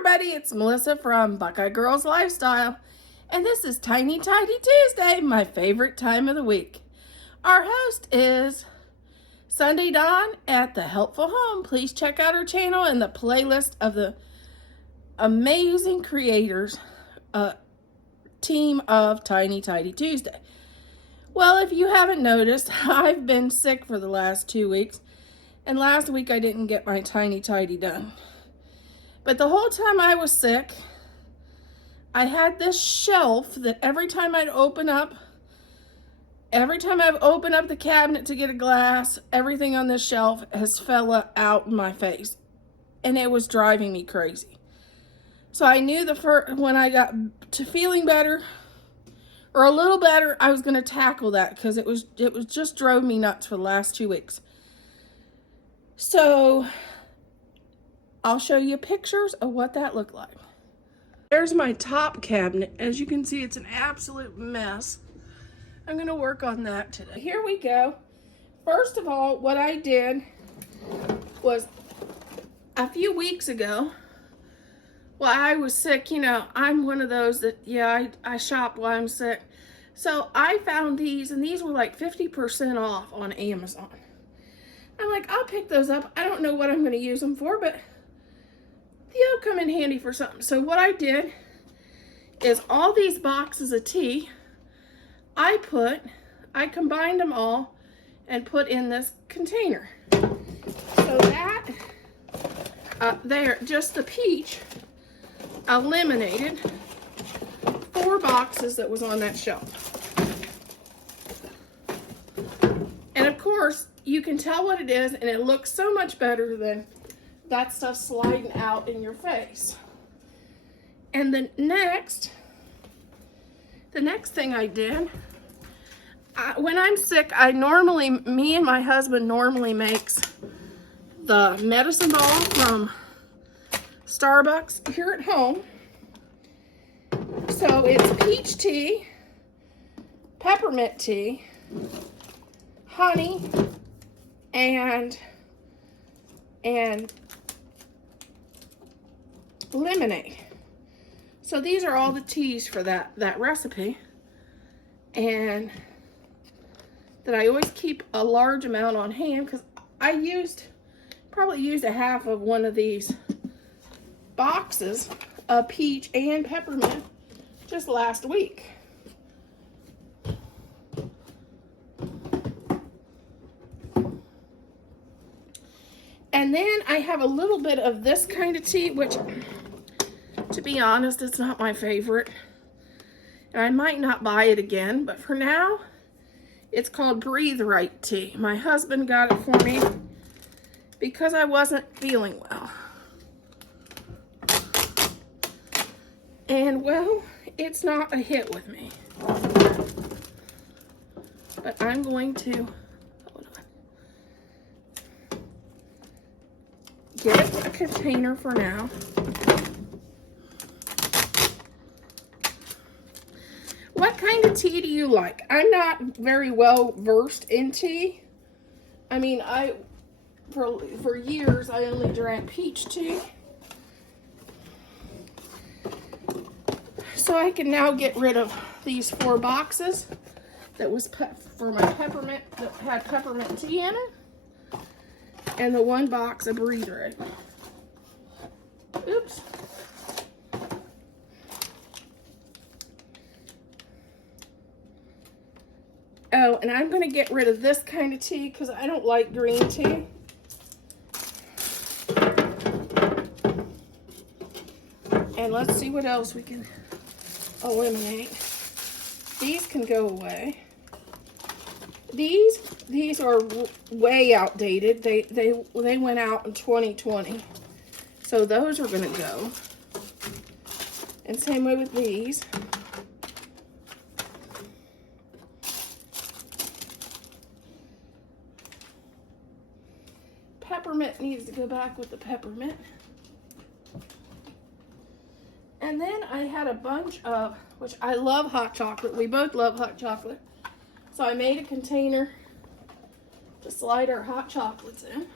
everybody, it's Melissa from Buckeye Girls Lifestyle, and this is Tiny Tidy Tuesday, my favorite time of the week. Our host is Sunday Dawn at The Helpful Home. Please check out her channel and the playlist of the amazing creators, team of Tiny Tidy Tuesday. Well, if you haven't noticed, I've been sick for the last 2 weeks, and last week I didn't get my Tiny Tidy done. But the whole time I was sick, I had this shelf that every time I've opened up the cabinet to get a glass, everything on this shelf has fell out in my face. And it was driving me crazy. So I knew when I got to feeling better, or a little better, I was going to tackle that because it was just drove me nuts for the last 2 weeks. So I'll show you pictures of what that looked like. There's my top cabinet. As you can see, it's an absolute mess. I'm going to work on that today. Here we go. First of all, what I did was a few weeks ago, while I was sick, you know, I'm one of those that, I shop while I'm sick. So I found these, and these were like 50% off on Amazon. I'm like, I'll pick those up. I don't know what I'm going to use them for, but they'll come in handy for something. So what I did is all these boxes of tea, I combined them all and put in this container. So that, there, just the peach eliminated 4 boxes that was on that shelf. And of course, you can tell what it is, and it looks so much better than that stuff sliding out in your face. And the next thing I did, when I'm sick, me and my husband normally makes the medicine ball from Starbucks here at home. So it's peach tea, peppermint tea, honey, and lemonade. So these are all the teas for that recipe, and that I always keep a large amount on hand because I probably used a half of one of these boxes of peach and peppermint just last week. And then I have a little bit of this kind of tea, which, to be honest, it's not my favorite. And I might not buy it again, but for now, it's called Breathe Right tea. My husband got it for me because I wasn't feeling well. And, well, it's not a hit with me. But I'm going to get a container for now. What kind of tea do you like? I'm not very well versed in tea. I mean, for years I only drank peach tea. So I can now get rid of these 4 boxes that was for my peppermint, that had peppermint tea in it. And the 1 box of Breathe Right. Oops. Oh, and I'm going to get rid of this kind of tea because I don't like green tea. And let's see what else we can eliminate. These can go away. These are way outdated. They went out in 2020. So those are going to go. And same way with these. Peppermint needs to go back with the peppermint. And then I had a bunch of, which I love hot chocolate. We both love hot chocolate. So I made a container to slide our hot chocolates in.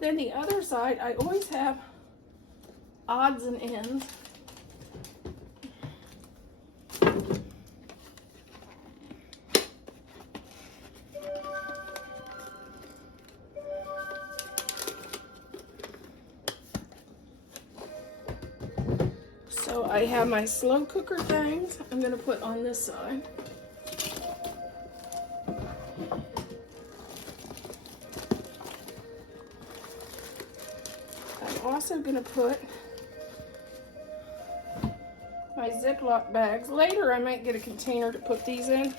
Then the other side, I always have odds and ends. So I have my slow cooker things I'm going to put on this side. I'm also going to put my Ziploc bags. Later I might get a container to put these in.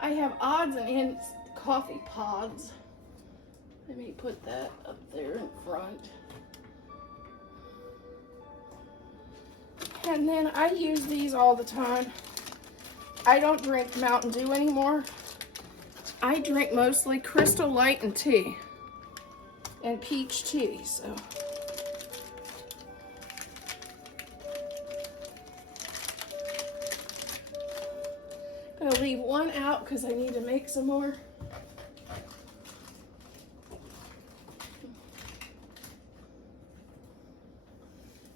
I have odds and ends coffee pods. Let me put that up there in front. And then I use these all the time. I don't drink Mountain Dew anymore. I drink mostly Crystal Light and tea. And peach tea, so. I'm gonna leave one out because I need to make some more.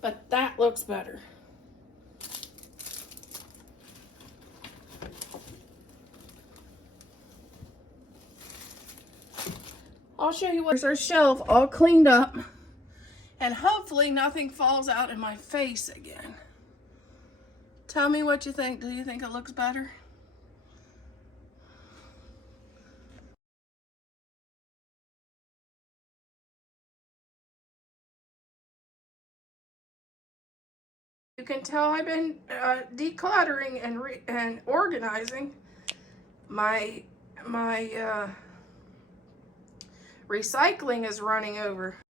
But that looks better. I'll show you what. There's our shelf all cleaned up. And hopefully nothing falls out in my face again. Tell me what you think. Do you think it looks better? You can tell I've been decluttering and organizing. My recycling is running over.